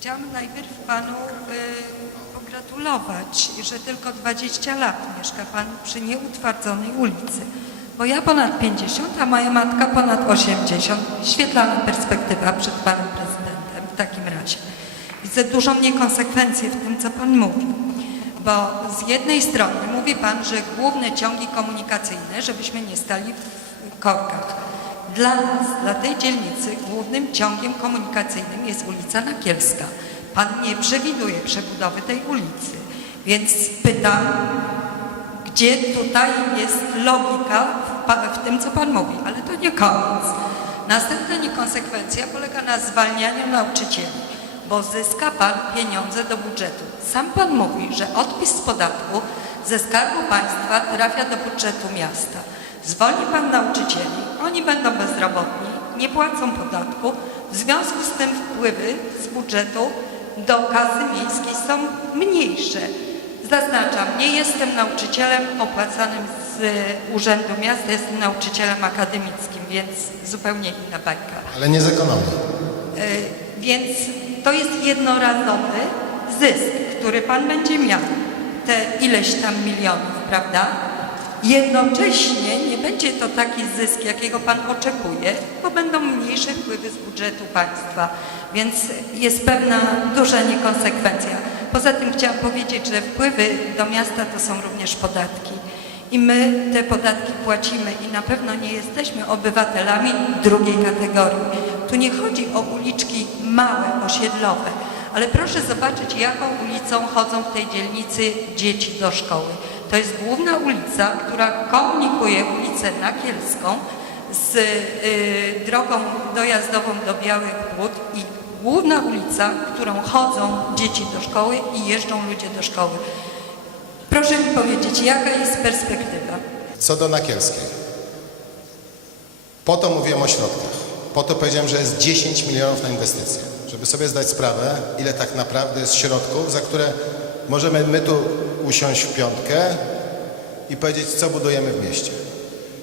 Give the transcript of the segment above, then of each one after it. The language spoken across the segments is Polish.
Chciałam najpierw panu y, pogratulować, że tylko 20 lat mieszka pan przy nieutwardzonej ulicy. Bo ja ponad 50, a moja matka ponad 80. Świetlana perspektywa przed panem prezydentem w takim razie. Widzę dużą niekonsekwencję w tym, co pan mówi. Bo z jednej strony mówi pan, że główne ciągi komunikacyjne, żebyśmy nie stali w korkach. Dla nas, dla tej dzielnicy, głównym ciągiem komunikacyjnym jest ulica Nakielska. Pan nie przewiduje przebudowy tej ulicy. Więc pytam, gdzie tutaj jest logika w, w tym, co Pan mówi, ale to nie koniec. Następna niekonsekwencja polega na zwalnianiu nauczycieli, bo zyska Pan pieniądze do budżetu. Sam Pan mówi, że odpis z podatku ze Skarbu Państwa trafia do budżetu miasta. Zwolni Pan nauczycieli, oni będą bezrobotni, nie płacą podatku, w związku z tym wpływy z budżetu do kasy miejskiej są mniejsze. Zaznaczam, nie jestem nauczycielem opłacanym z Urzędu Miasta, jestem nauczycielem akademickim, więc zupełnie inna bajka. Ale nie z ekonomii. Y, Więc to jest jednorazowy zysk, który Pan będzie miał, te ileś tam milionów, prawda? Jednocześnie nie będzie to taki zysk, jakiego Pan oczekuje, bo będą mniejsze wpływy z budżetu państwa, więc jest pewna duża niekonsekwencja. Poza tym chciałam powiedzieć, że wpływy do miasta to są również podatki. I my te podatki płacimy i na pewno nie jesteśmy obywatelami drugiej kategorii. Tu nie chodzi o uliczki małe, osiedlowe, ale proszę zobaczyć, jaką ulicą chodzą w tej dzielnicy dzieci do szkoły. To jest główna ulica, która komunikuje ulicę Nakielską z y, drogą dojazdową do Białych Wód i główna ulica, którą chodzą dzieci do szkoły i jeżdżą ludzie do szkoły. Proszę mi powiedzieć, jaka jest perspektywa? Co do Nakielskiej. Po to mówiłem o środkach. Po to powiedziałem, że jest 10 milionów na inwestycje. Żeby sobie zdać sprawę, ile tak naprawdę jest środków, za które możemy my tu usiąść w piątkę i powiedzieć, co budujemy w mieście.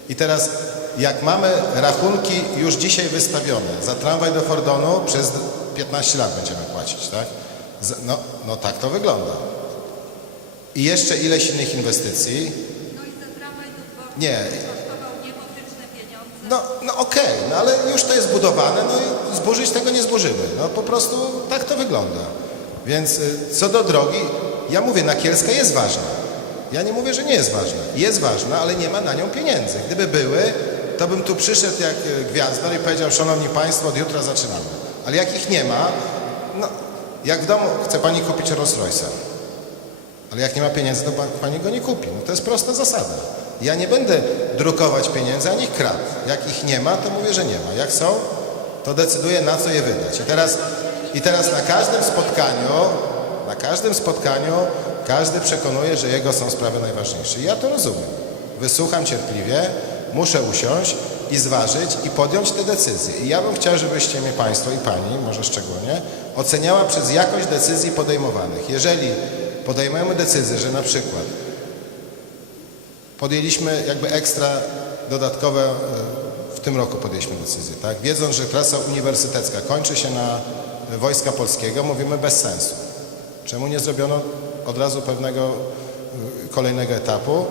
I teraz, jak mamy rachunki już dzisiaj wystawione za tramwaj do Fordonu, przez 15 lat będziemy płacić, tak? No, no tak to wygląda. I jeszcze ileś innych inwestycji, No i za tramwaj do dworca Nie. kosztował niebotyczne pieniądze. No, no okej, no ale już to jest budowane, no i zburzyć tego nie zburzymy. No po prostu tak to wygląda. Więc y, co do drogi, ja mówię, Nakielska jest ważna. Ja nie mówię, że nie jest ważna. Jest ważna, ale nie ma na nią pieniędzy. Gdyby były, to bym tu przyszedł jak y, gwiazdor i powiedział, szanowni państwo, od jutra zaczynamy. Ale jak ich nie ma, no jak w domu chce pani kupić Rolls Royce'a, ale jak nie ma pieniędzy, to pa- pani go nie kupi. No to jest prosta zasada. Ja nie będę drukować pieniędzy ani kradł. Jak ich nie ma, to mówię, że nie ma. Jak są, to decyduję na co je wydać. I teraz, i teraz na każdym spotkaniu, na każdym spotkaniu każdy przekonuje, że jego są sprawy najważniejsze. I ja to rozumiem. Wysłucham cierpliwie, muszę usiąść i zważyć i podjąć te decyzje. I ja bym chciał, żebyście mnie Państwo i Pani, może szczególnie, oceniała przez jakość decyzji podejmowanych. Jeżeli podejmujemy decyzję, że na przykład podjęliśmy jakby ekstra dodatkowe, e, w tym roku podjęliśmy decyzję, tak? Wiedząc, że trasa uniwersytecka kończy się na Wojska Polskiego, mówimy bez sensu. Czemu nie zrobiono od razu pewnego e, kolejnego etapu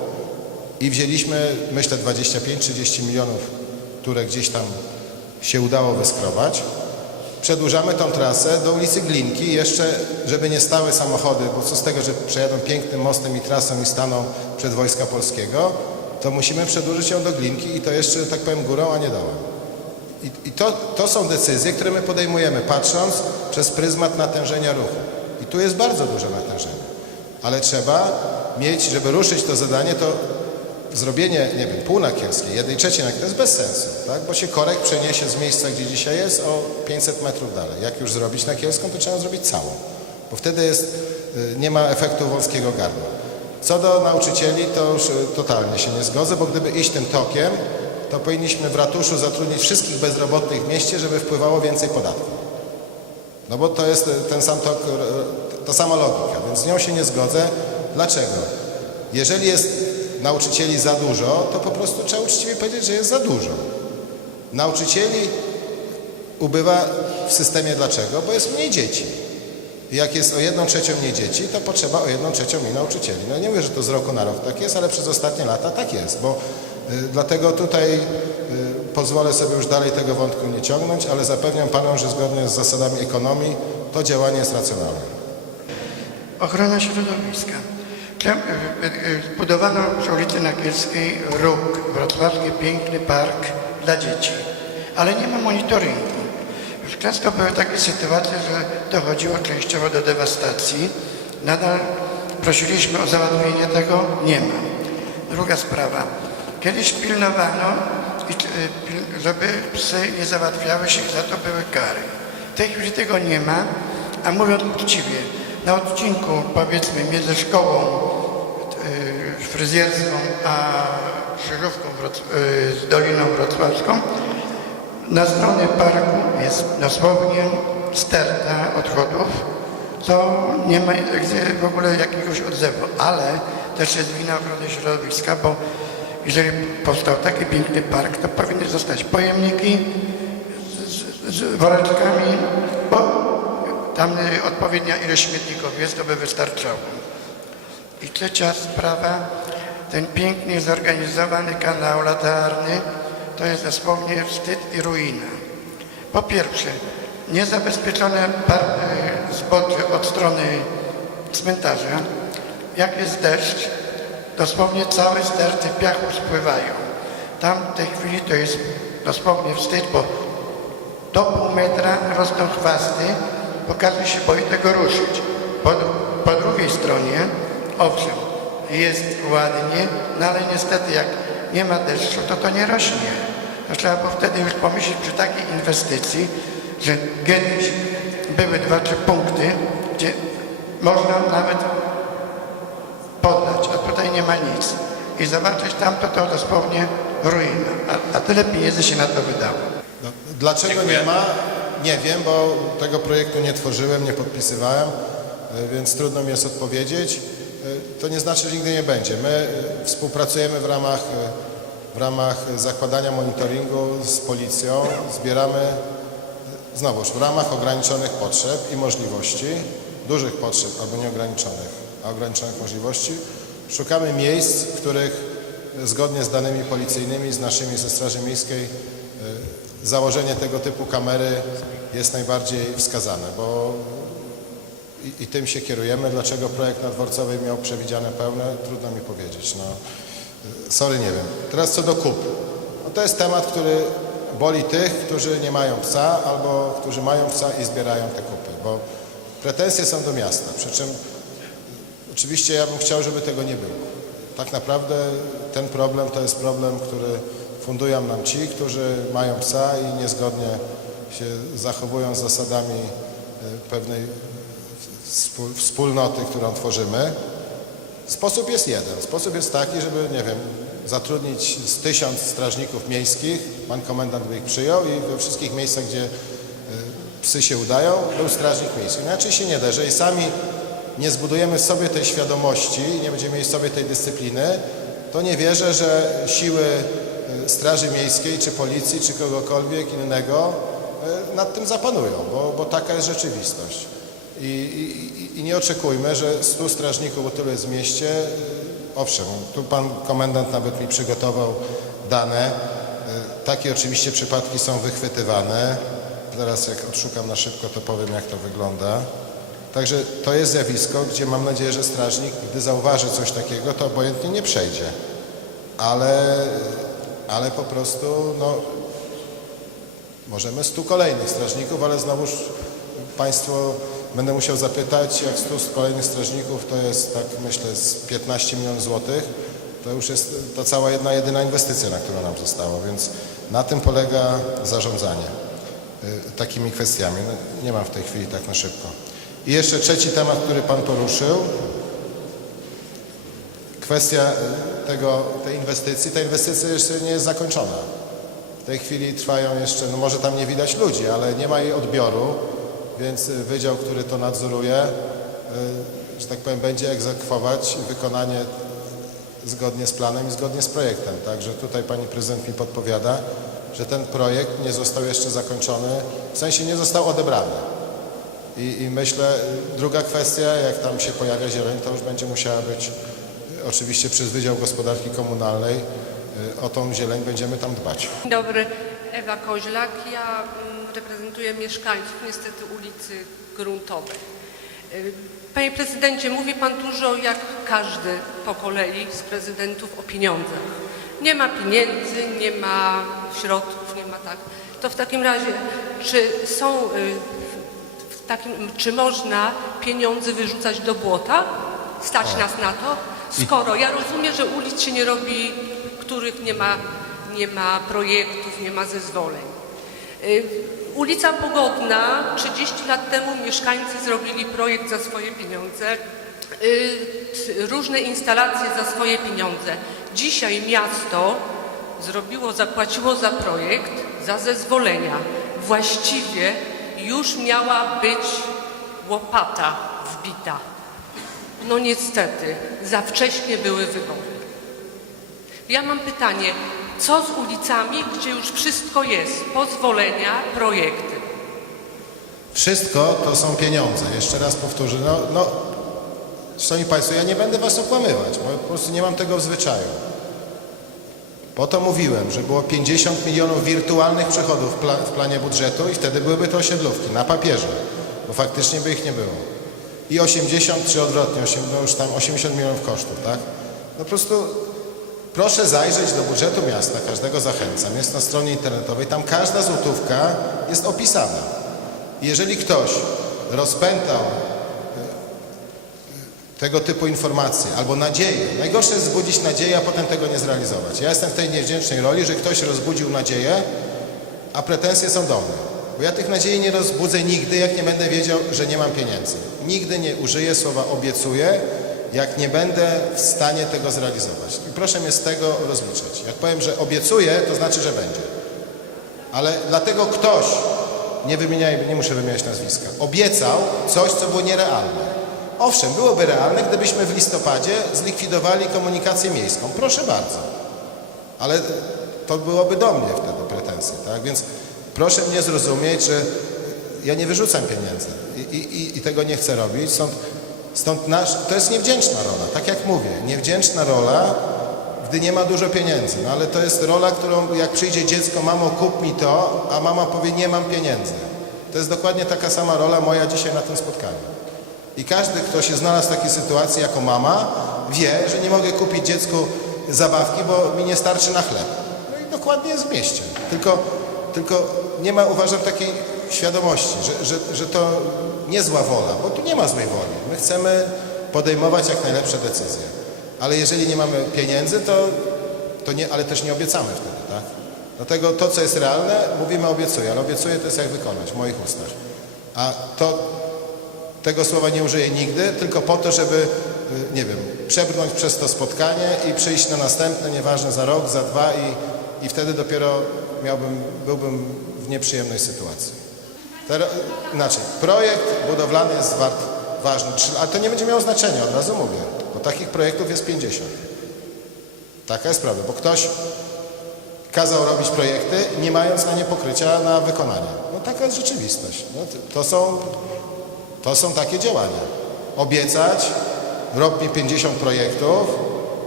i wzięliśmy, myślę, 25-30 milionów, które gdzieś tam się udało wyskrobać. Przedłużamy tą trasę do ulicy Glinki, jeszcze żeby nie stały samochody, bo co z tego, że przejadą pięknym mostem i trasą i staną przed Wojska Polskiego, to musimy przedłużyć ją do Glinki i to jeszcze, tak powiem, górą, a nie dołem. I, i to, to są decyzje, które my podejmujemy, patrząc przez pryzmat natężenia ruchu. I tu jest bardzo duże natężenie. Ale trzeba mieć, żeby ruszyć to zadanie, to zrobienie, nie wiem, pół nakielskiej, jednej trzeciej nakielskiej, jest bez sensu, tak? bo się korek przeniesie z miejsca, gdzie dzisiaj jest, o 500 metrów dalej. Jak już zrobić nakielską, to trzeba zrobić całą, bo wtedy jest, y, nie ma efektu wąskiego gardła. Co do nauczycieli, to już y, totalnie się nie zgodzę, bo gdyby iść tym tokiem, to powinniśmy w ratuszu zatrudnić wszystkich bezrobotnych w mieście, żeby wpływało więcej podatków. No bo to jest y, ten sam tok, y, ta sama logika, więc z nią się nie zgodzę. Dlaczego? Jeżeli jest nauczycieli za dużo, to po prostu trzeba uczciwie powiedzieć, że jest za dużo. Nauczycieli ubywa w systemie dlaczego? Bo jest mniej dzieci. I jak jest o jedną trzecią mniej dzieci, to potrzeba o jedną trzecią mniej nauczycieli. No nie mówię, że to z roku na rok tak jest, ale przez ostatnie lata tak jest, bo y, dlatego tutaj pozwolę sobie już dalej tego wątku nie ciągnąć, ale zapewniam Panom, że zgodnie z zasadami ekonomii to działanie jest racjonalne. Ochrona środowiska. Y, y, y, Zbudowano przy ulicy Nakielskiej róg, wrocławski piękny park dla dzieci, ale nie ma monitoringu. Już często były takie sytuacje, że dochodziło częściowo do dewastacji. Nadal prosiliśmy o załatwienie tego, nie ma. Druga sprawa. Kiedyś pilnowano, y, żeby psy nie załatwiały się i za to były kary. W tej chwili tego nie ma, a mówiąc uczciwie, na odcinku powiedzmy między szkołą y, fryzjerską a krzyżówką y, z Doliną Wrocławską na stronie parku jest dosłownie sterta odchodów, co nie ma w ogóle jakiegoś odzewu, ale też jest wina ochrony środowiska, bo jeżeli powstał taki piękny park, to powinny zostać pojemniki z, z, z woreczkami, bo tam odpowiednia ilość śmietników jest, to by wystarczało. I trzecia sprawa, ten pięknie zorganizowany kanał latarny to jest dosłownie wstyd i ruina. Po pierwsze, niezabezpieczone y, zbocze od strony cmentarza. Jak jest deszcz, dosłownie całe sterty piachu spływają. Tam w tej chwili to jest dosłownie wstyd, bo do pół metra rosną chwasty, bo każdy się boi tego ruszyć. Po, po drugiej stronie, owszem, jest ładnie, no ale niestety jak nie ma deszczu, to to nie rośnie. To trzeba było wtedy już pomyśleć przy takiej inwestycji, że kiedyś były dwa, trzy punkty, gdzie można nawet tutaj nie ma nic. I zobaczyć tamto to dosłownie ruina, a, a tyle pieniędzy się na to wydało. No, dlaczego nie ma? Nie wiem, bo tego projektu nie tworzyłem, nie podpisywałem, e, więc trudno mi jest odpowiedzieć. E, To nie znaczy, że nigdy nie będzie. My e, współpracujemy w ramach, w ramach zakładania monitoringu z policją, zbieramy znowuż w ramach ograniczonych potrzeb i możliwości, dużych potrzeb albo nieograniczonych, a ograniczonych możliwości, szukamy miejsc, w których e, zgodnie z danymi policyjnymi, z naszymi ze Straży Miejskiej, e, założenie tego typu kamery jest najbardziej wskazane, bo i, i tym się kierujemy. Dlaczego projekt na Dworcowej miał przewidziane pełne, trudno mi powiedzieć. No, y, sorry, nie wiem. Teraz co do kup. No, to jest temat, który boli tych, którzy nie mają psa albo którzy mają psa i zbierają te kupy, bo pretensje są do miasta, przy czym Oczywiście ja bym chciał, żeby tego nie było. Tak naprawdę ten problem to jest problem, który fundują nam ci, którzy mają psa i niezgodnie się zachowują z zasadami e, pewnej wspól- wspólnoty, którą tworzymy. Sposób jest jeden. Sposób jest taki, żeby, nie wiem, zatrudnić z tysiąc strażników miejskich, pan komendant by ich przyjął i we wszystkich miejscach, gdzie e, psy się udają, był strażnik miejski. Inaczej się nie da. Jeżeli sami nie zbudujemy sobie tej świadomości, nie będziemy mieli sobie tej dyscypliny, to nie wierzę, że siły e, Straży Miejskiej, czy Policji, czy kogokolwiek innego e, nad tym zapanują, bo, bo taka jest rzeczywistość. I, i, I nie oczekujmy, że 100 strażników, bo tyle jest w mieście, e, owszem, tu pan komendant nawet mi przygotował dane, takie oczywiście przypadki są wychwytywane, zaraz jak odszukam na szybko, to powiem jak to wygląda. Także to jest zjawisko, gdzie mam nadzieję, że strażnik, gdy zauważy coś takiego, to obojętnie nie przejdzie. Ale, ale po prostu, no, możemy 100 kolejnych strażników, ale znowuż Państwo będę musiał zapytać, jak 100 kolejnych strażników to jest, tak myślę, z 15 milionów złotych, to już jest ta cała jedna, jedyna inwestycja, na którą nam została, więc na tym polega zarządzanie y, takimi kwestiami. No, nie mam w tej chwili tak na szybko. I jeszcze trzeci temat, który Pan poruszył. Kwestia y, tego, tej inwestycji. Ta inwestycja jeszcze nie jest zakończona. W tej chwili trwają jeszcze, no może tam nie widać ludzi, ale nie ma jej odbioru, więc y, wydział, który to nadzoruje, y, że tak powiem, będzie egzekwować wykonanie zgodnie z planem i zgodnie z projektem. Także tutaj Pani Prezydent mi podpowiada, że ten projekt nie został jeszcze zakończony, w sensie nie został odebrany. I, I myślę, druga kwestia, jak tam się pojawia zieleń, to już będzie musiała być y, oczywiście przez Wydział Gospodarki Komunalnej. y, O tą zieleń będziemy tam dbać. Dzień dobry, Ewa Koźlak. Ja mm, reprezentuję mieszkańców niestety ulicy Gruntowej. Y, Panie prezydencie, mówi pan dużo, jak każdy po kolei z prezydentów o pieniądzach. Nie ma pieniędzy, nie ma środków, nie ma tak. To w takim razie, czy są, takim, czy można pieniądze wyrzucać do błota? Stać nas na to? Skoro ja rozumiem, że ulic się nie robi, których nie ma, nie ma projektów, nie ma zezwoleń. Y, Ulica Pogodna, 30 lat temu mieszkańcy zrobili projekt za swoje pieniądze, y, różne instalacje za swoje pieniądze. Dzisiaj miasto zrobiło, zapłaciło za projekt, za zezwolenia. Właściwie już miała być łopata wbita. No niestety, za wcześnie były wybory. Ja mam pytanie, co z ulicami, gdzie już wszystko jest? Pozwolenia, projekty. Wszystko to są pieniądze. Jeszcze raz powtórzę. No, no, Szanowni Państwo, ja nie będę Was okłamywać, bo po prostu nie mam tego w zwyczaju. Po to mówiłem, że było 50 milionów wirtualnych przychodów w, pla w planie budżetu i wtedy byłyby to osiedlówki na papierze, bo faktycznie by ich nie było. I 80 czy odwrotnie, 8, no już tam 80 milionów kosztów, tak? No po prostu proszę zajrzeć do budżetu miasta, każdego zachęcam. Jest na stronie internetowej, tam każda złotówka jest opisana. Jeżeli ktoś rozpętał tego typu informacje albo nadzieję. Najgorsze jest zbudzić nadzieję, a potem tego nie zrealizować. Ja jestem w tej niewdzięcznej roli, że ktoś rozbudził nadzieję, a pretensje są do mnie. Bo ja tych nadziei nie rozbudzę nigdy, jak nie będę wiedział, że nie mam pieniędzy. Nigdy nie użyję słowa obiecuję, jak nie będę w stanie tego zrealizować. I proszę mnie z tego rozliczać. Jak powiem, że obiecuję, to znaczy, że będzie. Ale dlatego ktoś, nie wymieniaj, nie muszę wymieniać nazwiska, obiecał coś, co było nierealne. Owszem, byłoby realne, gdybyśmy w listopadzie zlikwidowali komunikację miejską. Proszę bardzo. Ale to byłoby do mnie wtedy pretensje, tak? Więc proszę mnie zrozumieć, że ja nie wyrzucam pieniędzy i, i, i tego nie chcę robić. Stąd, stąd nasz, to jest niewdzięczna rola, tak jak mówię. Niewdzięczna rola, gdy nie ma dużo pieniędzy. No ale to jest rola, którą jak przyjdzie dziecko, mamo kup mi to, a mama powie nie mam pieniędzy. To jest dokładnie taka sama rola moja dzisiaj na tym spotkaniu. I każdy, kto się znalazł w takiej sytuacji jako mama, wie, że nie mogę kupić dziecku zabawki, bo mi nie starczy na chleb. No i dokładnie jest w mieście. Tylko, tylko nie ma, uważam, takiej świadomości, że, że, że to nie zła wola, bo tu nie ma złej woli. My chcemy podejmować jak najlepsze decyzje. Ale jeżeli nie mamy pieniędzy, to, to nie, ale też nie obiecamy wtedy, tak? Dlatego to, co jest realne, mówimy obiecuję, ale obiecuję to jest jak wykonać w moich ustach. A to, tego słowa nie użyję nigdy, tylko po to, żeby, y, nie wiem, przebrnąć przez to spotkanie i przyjść na następne, nieważne za rok, za dwa i, i wtedy dopiero miałbym, byłbym w nieprzyjemnej sytuacji. Teraz, inaczej, projekt budowlany jest wart, ważny, ale to nie będzie miało znaczenia, od razu mówię, bo takich projektów jest 50. Taka jest prawda, bo ktoś kazał robić projekty, nie mając na nie pokrycia na wykonanie. No taka jest rzeczywistość. No, to są to są takie działania. Obiecać, rok mi 50 projektów,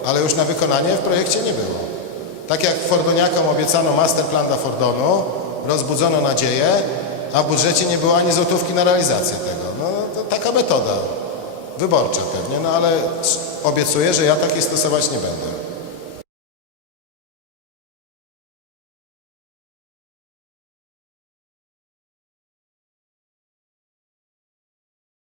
ale już na wykonanie w projekcie nie było. Tak jak Fordoniakom obiecano masterplan dla Fordonu, rozbudzono nadzieję, a w budżecie nie było ani złotówki na realizację tego. No taka metoda. Wyborcza pewnie, no ale obiecuję, że ja takiej stosować nie będę.